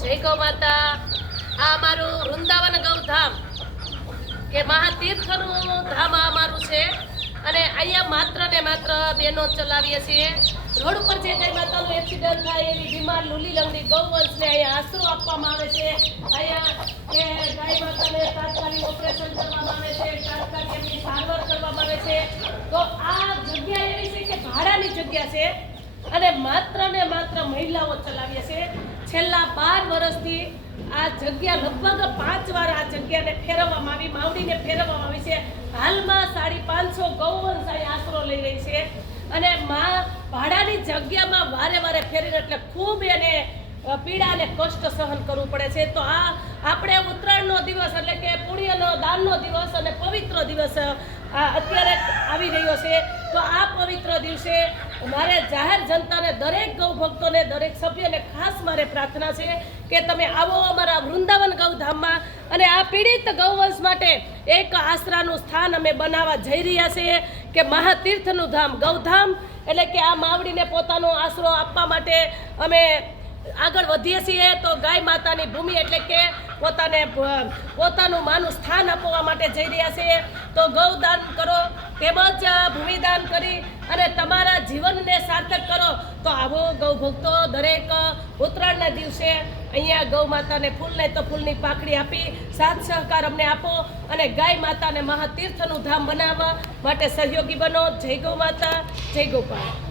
જય ગૌ માતા। આ અમારું વૃંદાવન ગૌધામ કે મહાતીર્થનું ધામ આ અમારું છે અને અહીંયા માત્ર ને માત્ર બેનો ચલાવીએ છીએ। રોડ ઉપર જે ગાય માતાનું એક્સિડન્ટ થાય એવી બીમાર લૂલી લંગડી ગૌવંશને અહીંયા આશરો આપવામાં આવે છે। અહીંયા કે ગાય માતાને તાત્કાલિક ઓપરેશન કરવામાં આવે છે, તાત્કાલિક એમની સારવાર કરવામાં આવે છે। તો આ જગ્યા એવી છે કે ભાડાની જગ્યા છે અને માત્ર ને માત્ર મહિલાઓ ચલાવીએ છે। છેલ્લા 12 વર્ષથી આ જગ્યા લગભગ 5 વાર આ જગ્યાને ફેરવવામાં આવી, માવડીને ફેરવવામાં આવી છે। હાલમાં 550 ગૌવંશ અહીં આશરો લઈ રહી છે અને ભાડાની જગ્યામાં વારે વારે ફેરીને એટલે ખૂબ એને પીડા અને કષ્ટ સહન કરવું પડે છે। તો આ આપણે ઉત્તરાયણનો દિવસ એટલે કે પુણ્યનો દાનનો દિવસ અને પવિત્ર દિવસ અત્યારે આવી રહ્યો છે। તો આ પવિત્ર દિવસે મારે જાહેર જનતાને, દરેક ગૌ ભક્તોને, દરેક સભ્યને ખાસ મારે પ્રાર્થના છે કે તમે આવો અમારા વૃંદાવન ગૌધામમાં અને આ પીડિત ગૌવંશ માટે એક આશરાનું સ્થાન અમે બનાવવા જઈ રહ્યા છીએ કે મહાતીર્થનું ધામ ગૌધામ એટલે કે આ માવડીને પોતાનો આશરો આપવા માટે અમે આગળ વધીએ છીએ। તો ગાય માતાની ભૂમિ એટલે કે પોતાનું માનું સ્થાન આપવા માટે જઈ રહ્યા છીએ। તો ગૌદાન કરો તેમજ ભૂમિદાન કરી અને તમારા જીવનને સાર્થક કરો। તો આવો ગૌ ભક્તો દરેક ઉત્તરાયણના દિવસે અહીંયા ગૌ માતાને ફૂલ નહીં તો ફૂલની પાખડી આપી સાથ સહકાર અમને આપો અને ગાય માતાને મહાતીર્થનું ધામ બનાવવા માટે સહયોગી બનો। જય ગૌ માતા, જય ગોપાલ।